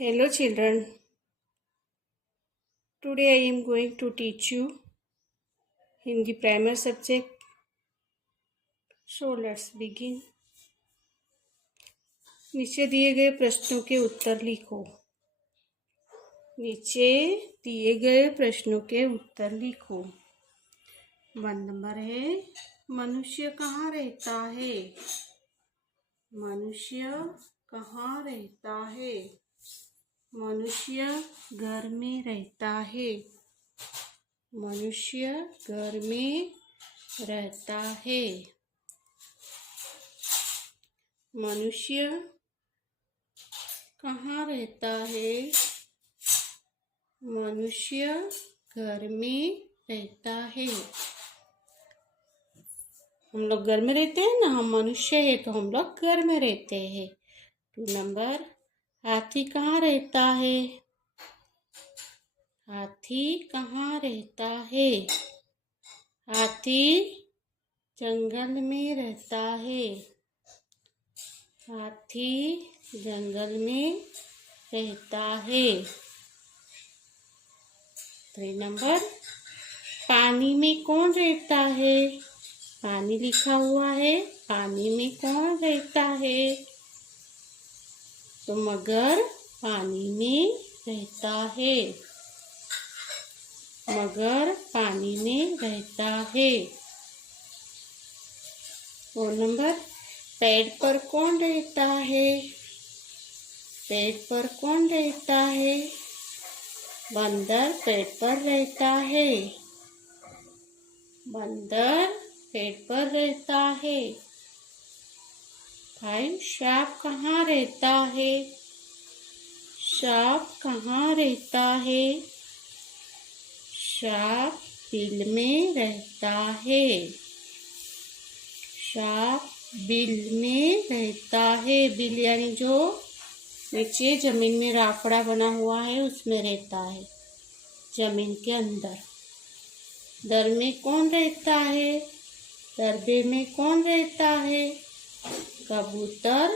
Hello children, today I am going to teach you Hindi primer subject. So let's begin. नीचे दिए गए प्रश्नों के उत्तर लिखो। नीचे दिए गए प्रश्नों के उत्तर लिखो। 1 नंबर है, मनुष्य कहाँ रहता है? मनुष्य कहाँ रहता है? मनुष्य घर में रहता है। मनुष्य घर में रहता है। मनुष्य कहाँ रहता है? मनुष्य घर में रहता है। हम लोग घर में रहते हैं ना, हम मनुष्य है तो हम लोग घर में रहते हैं। 2 नंबर, हाथी कहाँ रहता है? हाथी कहाँ रहता है? हाथी जंगल में रहता है। हाथी जंगल में रहता है। 3 नंबर, पानी में कौन रहता है? पानी लिखा हुआ है, पानी में कौन रहता है? तो मगर पानी में रहता है। मगर पानी में रहता है। 4 नंबर, पेड़ पर कौन रहता है? पेड़ पर कौन रहता है? बंदर पेड़ पर रहता है। बंदर पेड़ पर रहता है। 5, सांप कहाँ रहता है? सांप कहाँ रहता है? सांप बिल में रहता है। सांप बिल में रहता है। बिल यानी जो नीचे जमीन में राफड़ा बना हुआ है उसमें रहता है, जमीन के अंदर। दर में कौन रहता है? दरबे में कौन रहता है? कबूतर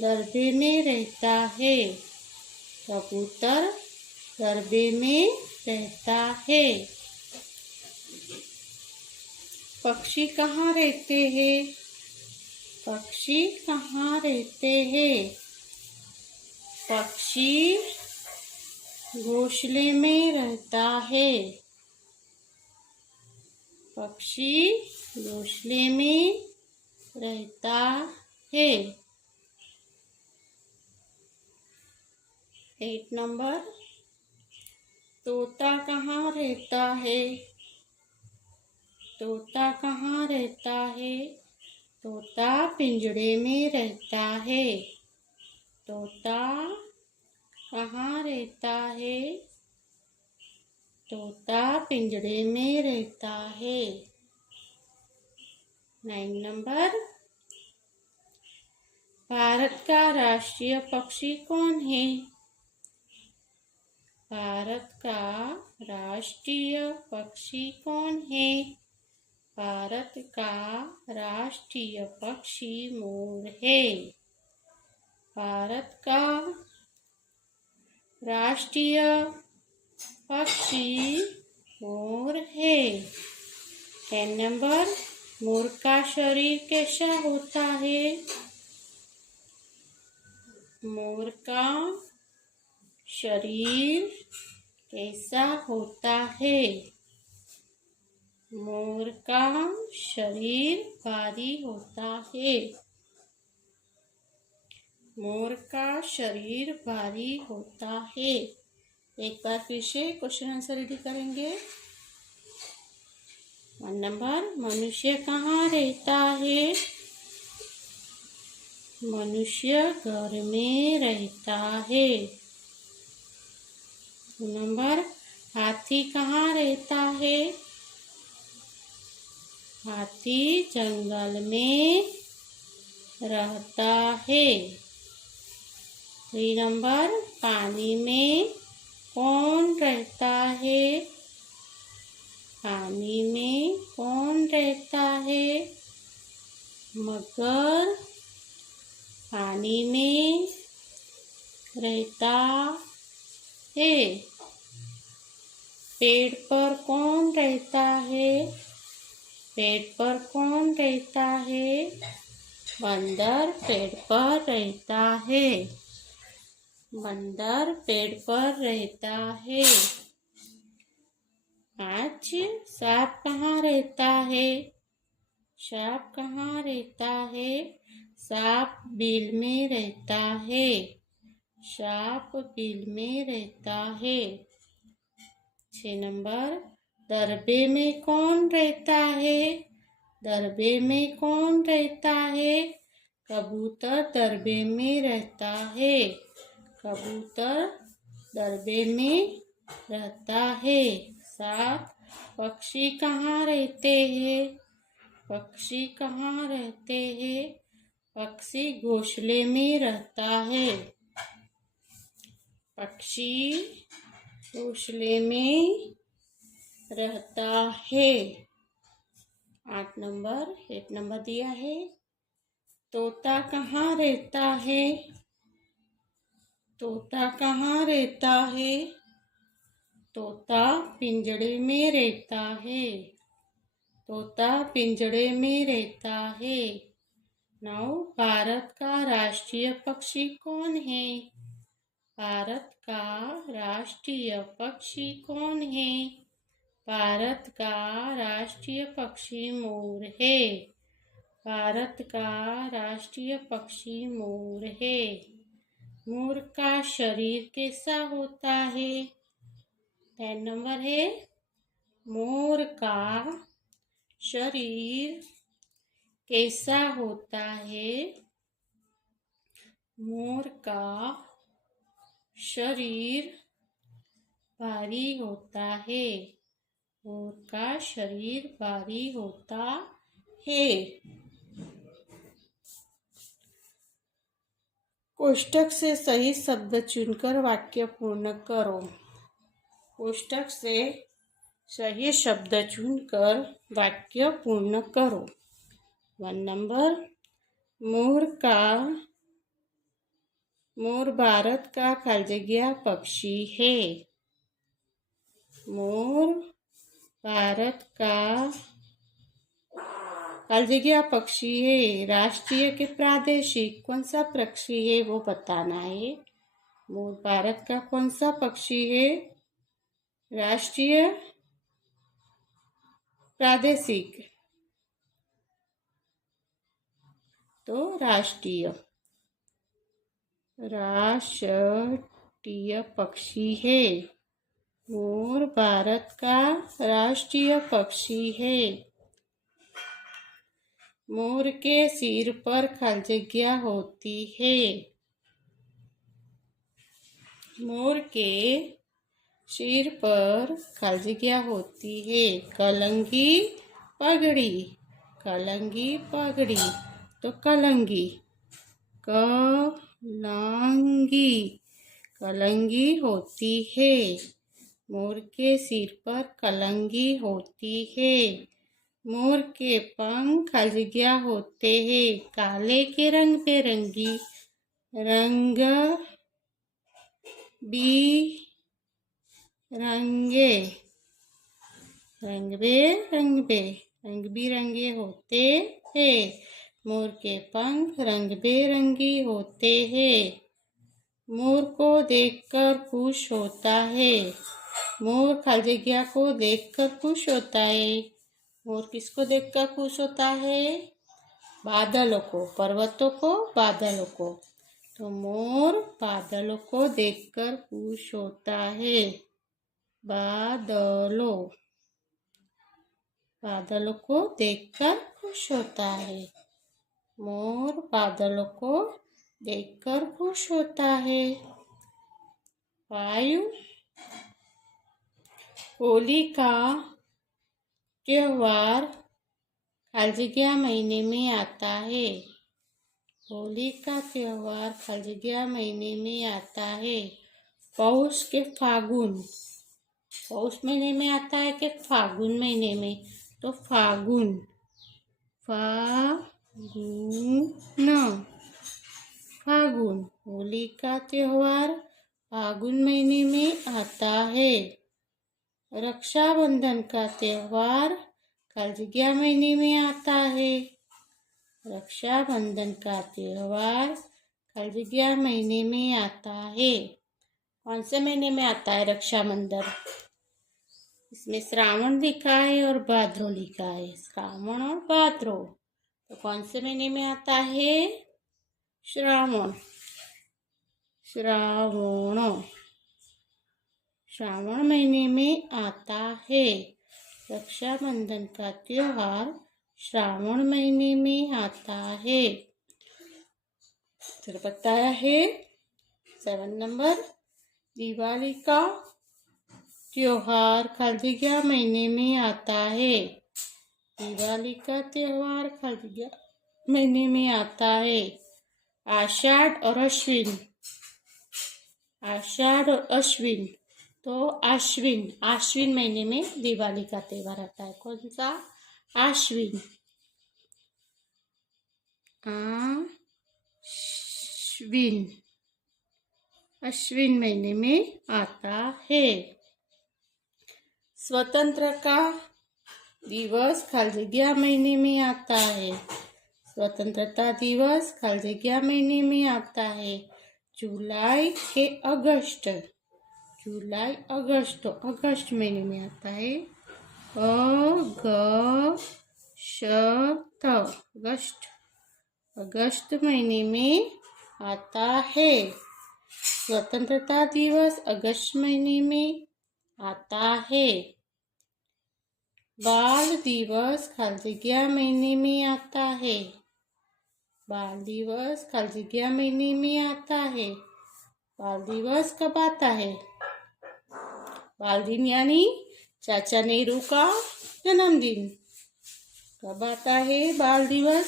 दरबे में रहता है। कबूतर दरबे में रहता है। पक्षी कहाँ रहते हैं? पक्षी कहाँ रहते हैं? पक्षी घोंसले में रहता है। पक्षी घोंसले में रहता है। 8 नंबर, तोता कहाँ रहता है? तोता कहाँ रहता है? तोता पिंजड़े में रहता है। तोता कहाँ रहता है? तोता पिंजड़े में रहता है। 9 नंबर, भारत का राष्ट्रीय पक्षी कौन है? भारत का राष्ट्रीय पक्षी कौन है? भारत का राष्ट्रीय पक्षी मोर है। भारत का राष्ट्रीय पक्षी मोर है। 10 नंबर, मोर का शरीर कैसा होता है? मोर का शरीर कैसा होता है? मोर का शरीर भारी होता है। मोर का शरीर भारी होता है। एक बार फिर से क्वेश्चन आंसर रेडी करेंगे। 1 नंबर, मनुष्य कहाँ रहता है? मनुष्य घर में रहता है। 2 नंबर, हाथी कहाँ रहता है? हाथी जंगल में रहता है। 3 नंबर, पानी में कौन रहता है? पानी में कौन रहता है? मगर पानी में रहता है। पेड़ पर कौन रहता है? पेड़ पर कौन रहता है? बंदर पेड़ पर रहता है। बंदर पेड़ पर रहता है। आज सांप कहाँ रहता है? सांप कहाँ रहता है? सांप बिल में रहता है। सांप बिल में रहता है। 6 नंबर, दरबे में कौन रहता है? दरबे में कौन रहता है? कबूतर दरबे में रहता है। कबूतर दरबे में रहता है। 7, पक्षी कहाँ रहते हैं? पक्षी कहाँ रहते हैं? पक्षी घोंसले में रहता है। पक्षी घोंसले में रहता है। 8 नंबर दिया है। तोता कहाँ रहता है? तोता कहाँ रहता है? तोता पिंजड़े में रहता है। तोता पिंजड़े में रहता है। 9, भारत का राष्ट्रीय पक्षी कौन है? भारत का राष्ट्रीय पक्षी कौन है? भारत का राष्ट्रीय पक्षी मोर है। भारत का राष्ट्रीय पक्षी मोर है। मोर का शरीर कैसा होता है? 10 नंबर है। मोर का शरीर कैसा होता है? मोर का शरीर भारी होता है। मोर का शरीर भारी होता है। कोष्टक से सही शब्द चुनकर वाक्य पूर्ण करो। कोष्टक से सही शब्द चुनकर वाक्य पूर्ण करो। 1 नंबर, मोर भारत का खालजगिया पक्षी है। मोर भारत का खालजगिया पक्षी है। राष्ट्रीय के प्रादेशिक कौन सा पक्षी है वो बताना है। मोर भारत का कौन सा पक्षी है? राष्ट्रीय, प्रादेशिक, तो राष्ट्रीय पक्षी है। मोर भारत का राष्ट्रीय पक्षी है। मोर के सिर पर खालजगिया होती है। मोर के सिर पर खालजगिया होती है। कलंगी पगड़ी, कलंगी पगड़ी, तो कलंगी, कलंगी, कलंगी होती है। मोर के सिर पर कलंगी होती है। मोर के पंख खालजगिया होते हैं। काले के रंग बेरंगी, रंग बिरंगे, रंग बिरंगे होते हैं। मोर के पंख रंग बेरंगी होते हैं। मोर को देखकर खुश होता है। मोर खालजगिया को देखकर खुश होता है। मोर किसको देखकर खुश होता है? बादलों को, पर्वतों को, बादलों को। तो मोर बादलों को देखकर खुश होता है। बादलों, बादलों को देखकर खुश होता है। मोर बादलों को देखकर खुश होता है। 5, होली का त्योहार खालजगिया महीने में आता है। होली का त्योहार खालजगिया महीने में आता है। पौष के फागुन, पौष महीने में आता है कि फागुन महीने में? तो फागुन, फागुन, फागुन, होली का त्योहार फागुन महीने में आता है। रक्षाबंधन का त्योहार खालजिया महीने में आता है। रक्षाबंधन का त्योहार खालजिया महीने में आता है। कौन से महीने में आता है रक्षाबंधन? इसमें श्रावण लिखा है और भाद्रो लिखा है, श्रावण और भाद्रो। तो कौन से महीने में आता है? श्रावण। श्रावण श्रावण महीने में आता है। रक्षाबंधन का त्योहार श्रावण महीने में आता है। चलो बताया है 7 नंबर। दिवाली का त्योहार खालजिया महीने में आता है। दिवाली का त्योहार खालजिया महीने में आता है। आषाढ़ और अश्विन, आषाढ़ और अश्विन, तो आश्विन महीने में दिवाली का त्योहार आता है। कौन सा? आश्विन। अश्विन महीने में आता है। स्वतंत्र का दिवस खालजिया महीने में आता है। स्वतंत्रता दिवस खालजिया महीने में आता है। जुलाई के अगस्त, जुलाई अगस्त, तो अगस्त महीने में आता है। अगस्त महीने में आता है। स्वतंत्रता दिवस अगस्त महीने में आता है। बाल दिवस खालजिया महीने में आता है। बाल दिवस खालजिया महीने में आता है। बाल दिवस कब आता है? बाल दिन यानी चाचा नेहरू का जन्मदिन। कब आता है बाल दिवस?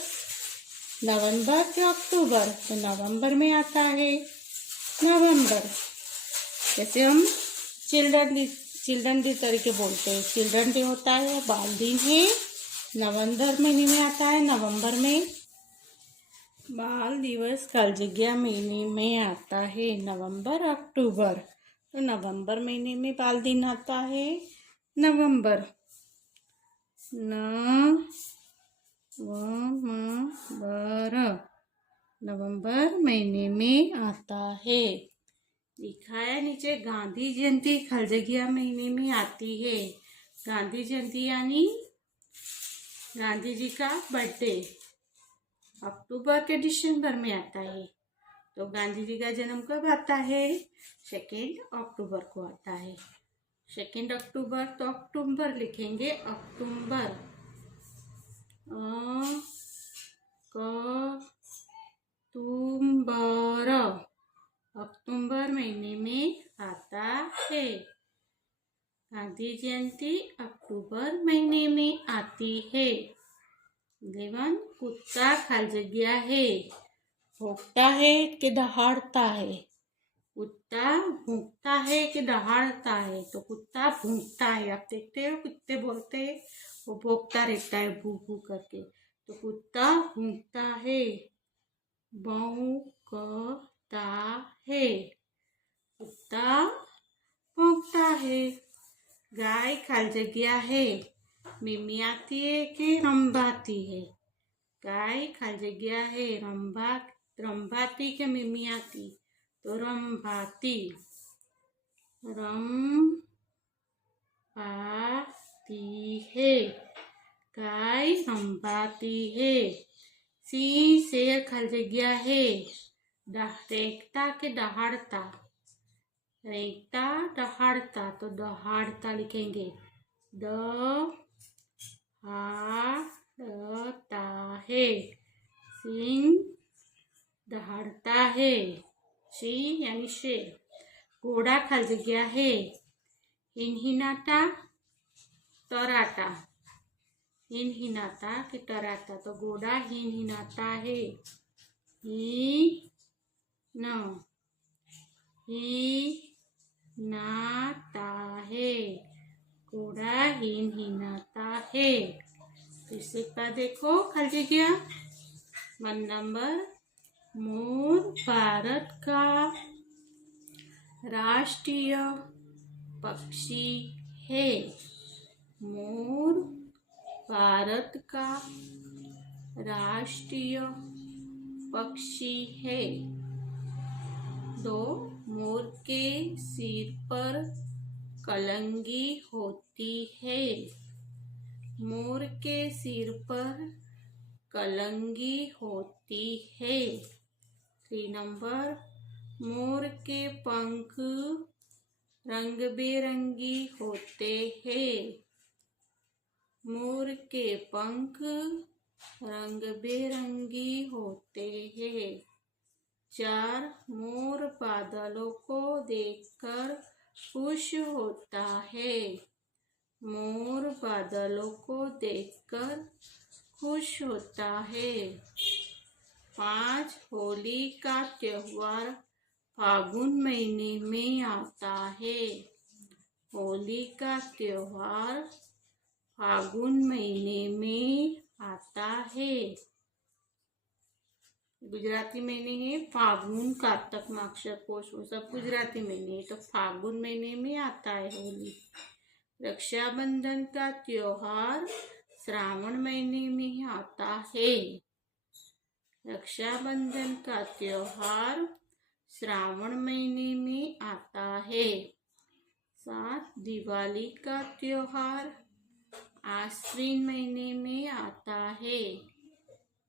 नवंबर के अक्टूबर? तो नवंबर में आता है। नवंबर। जैसे हम चिल्ड्रन डे तरीके बोलते हैं, चिल्ड्रन डे होता है, बाल दिन है, नवंबर महीने में आता है। नवंबर में बाल दिवस खालजिया महीने में आता है। नवंबर अक्टूबर, तो नवंबर महीने में बाल दिन आता है। नवंबर। नवंबर महीने में आता है। लिखा है नीचे गांधी जयंती खालजिया महीने में आती है। गांधी जयंती यानी गांधी जी का बर्थडे अक्टूबर के दिसंबर में आता है। तो गांधी जी का जन्म कब आता है? 2 अक्टूबर को आता है। 2 अक्टूबर, तो अक्टूबर लिखेंगे। अक्टूबर, अक्टूबर महीने में आता है। गांधी जयंती अक्टूबर महीने में आती है। 11 कुत्ता खालजिया है। भौंकता है कि दहाड़ता है? कुत्ता भौंकता है कि दहाड़ता है? तो कुत्ता भौंकता है। आप देखते हो कुत्ते बोलते हैं, वो भौंकता रहता है भू भू करके। तो कुत्ता भौंकता है, भौंकता है, कुत्ता भौंकता है। गाय खालजिया है। मिमी आती है कि रंभाती है? गाय खालजिया है। रंभाती के मिमी आती? तो रंभाती। रंभाती है। गाय रंभाती है। सिंह शेर खालजिया है। रेंकता के दहाड़ता? रेंकता दहाड़ता, तो दहाड़ता लिखेंगे। दहाड़ता है। सिंह दहाड़ता है। सिंह यानी शेर। घोड़ा खालजिया है। हिनहिनाता तराता? हिनहिनाता कि तराता? तो घोड़ा हिनहिनाता है। हिनहिनाता है। घोड़ा हिनहिनाता है। फिर से एक बार देखो खालजिया 1 नंबर। मोर भारत का राष्ट्रीय पक्षी है। मोर भारत का राष्ट्रीय पक्षी है। 2. मोर के सिर पर कलंगी होती है। मोर के सिर पर कलंगी होती है। 3 नंबर, मोर के पंख रंग बेरंगी होते हैं। मोर के पंख रंग बेरंगी होते हैं। 4. मोर बादलों को देखकर खुश होता है। मोर बादलों को देखकर खुश होता है। 5. होली का त्योहार फागुन महीने में आता है। होली का त्योहार फागुन महीने में आता है। गुजराती महीने है फागुन, कार्तक, माक्षर, पौष, वो सब गुजराती महीने है, तो फागुन महीने में आता है होली। रक्षाबंधन का त्योहार श्रावण महीने में आता है। रक्षाबंधन का त्योहार श्रावण महीने में आता है। 7. दिवाली का त्योहार आश्विन महीने में आता है।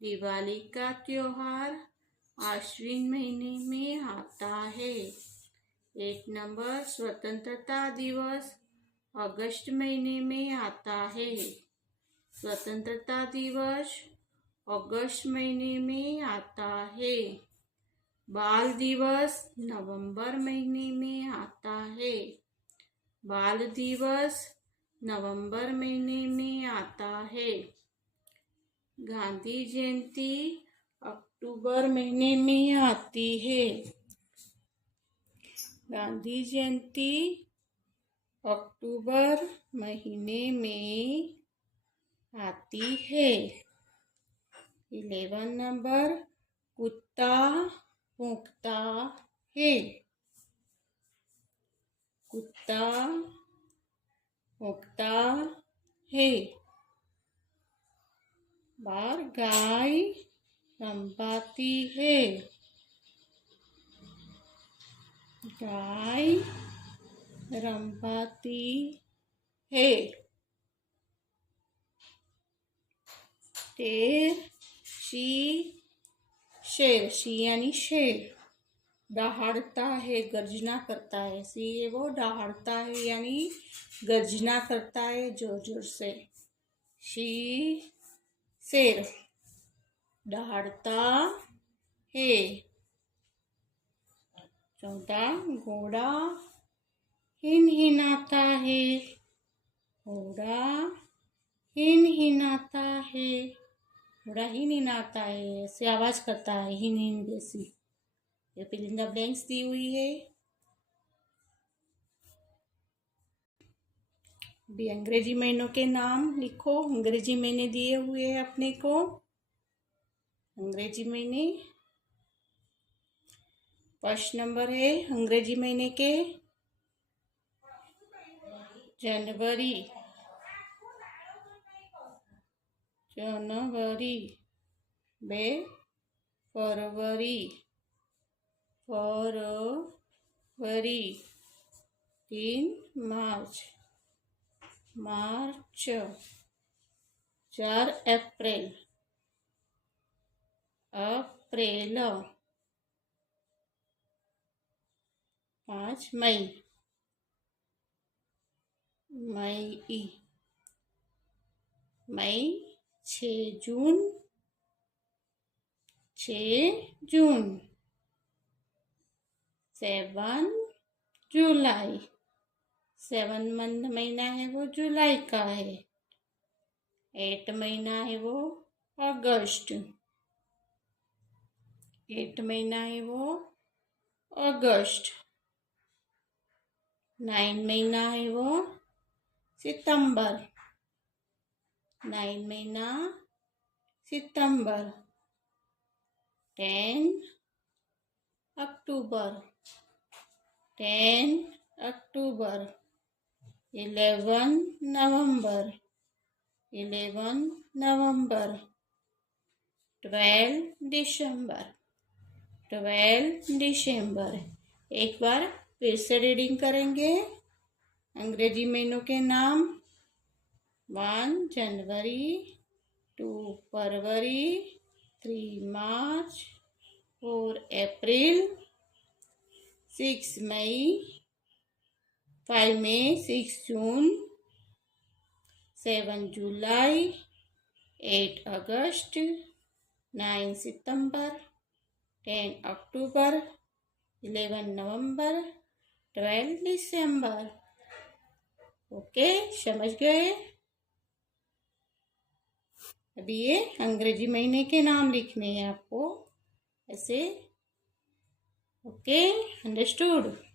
दिवाली का त्योहार आश्विन महीने में आता है। 1 नंबर, स्वतंत्रता दिवस अगस्त महीने में आता है। स्वतंत्रता दिवस अगस्त महीने में आता है। बाल दिवस नवंबर महीने में आता है। बाल दिवस नवंबर महीने में आता है। गांधी जयंती अक्टूबर महीने में आती है। गांधी जयंती अक्टूबर महीने में आती है। 11 नंबर, कुत्ता भौंकता है। कुत्ता भौंकता है। बार गाय रंभाती है। गाय रंभाती है। 13. शेर, शी यानी शेर, दहाड़ता है, गर्जना करता है। सी है वो दहाड़ता है यानी गर्जना करता है जोर जोर से। शी शेर दहाड़ता है। 14. घोड़ा हिनहिनाता है। घोड़ा हिनहिनाता है। घोड़ा हिनहिनाता है, ऐसे आवाज करता है हिन हिन जैसी। ये फिल इन द ब्लैंक्स दी हुई है। भी अंग्रेजी महीनों के नाम लिखो। अंग्रेजी महीने दिए हुए हैं अपने को। अंग्रेजी महीने, फर्स्ट नंबर है अंग्रेजी महीने के जनवरी, जनवरी। बे फरवरी, फरवरी। 3 मार्च, मार्च। 4 अप्रैल, अप्रैल। 5 मई, मई, मई। 6 जून, 6 जून। 7 जुलाई, 7 मंथ महीना है वो जुलाई का है। 8 महीना है वो अगस्त, 8 महीना है वो अगस्त। 9 महीना है वो सितंबर, 9 महीना सितंबर। 10 अक्टूबर, 10 अक्टूबर। 11 नवंबर, 11 नवंबर। 12 दिसंबर, 12 दिसंबर। एक बार फिर से रीडिंग करेंगे अंग्रेजी महीनों के नाम। 1 जनवरी, 2 फरवरी, 3 मार्च, 4 अप्रैल, 6 मई, 5 मई, 6 जून, 7 जुलाई, 8 अगस्त, 9 सितंबर, 10 अक्टूबर, 11 नवंबर, 12 दिसंबर। ओके, समझ गए? अभी ये अंग्रेजी महीने के नाम लिखने हैं आपको ऐसे। Okay, understood?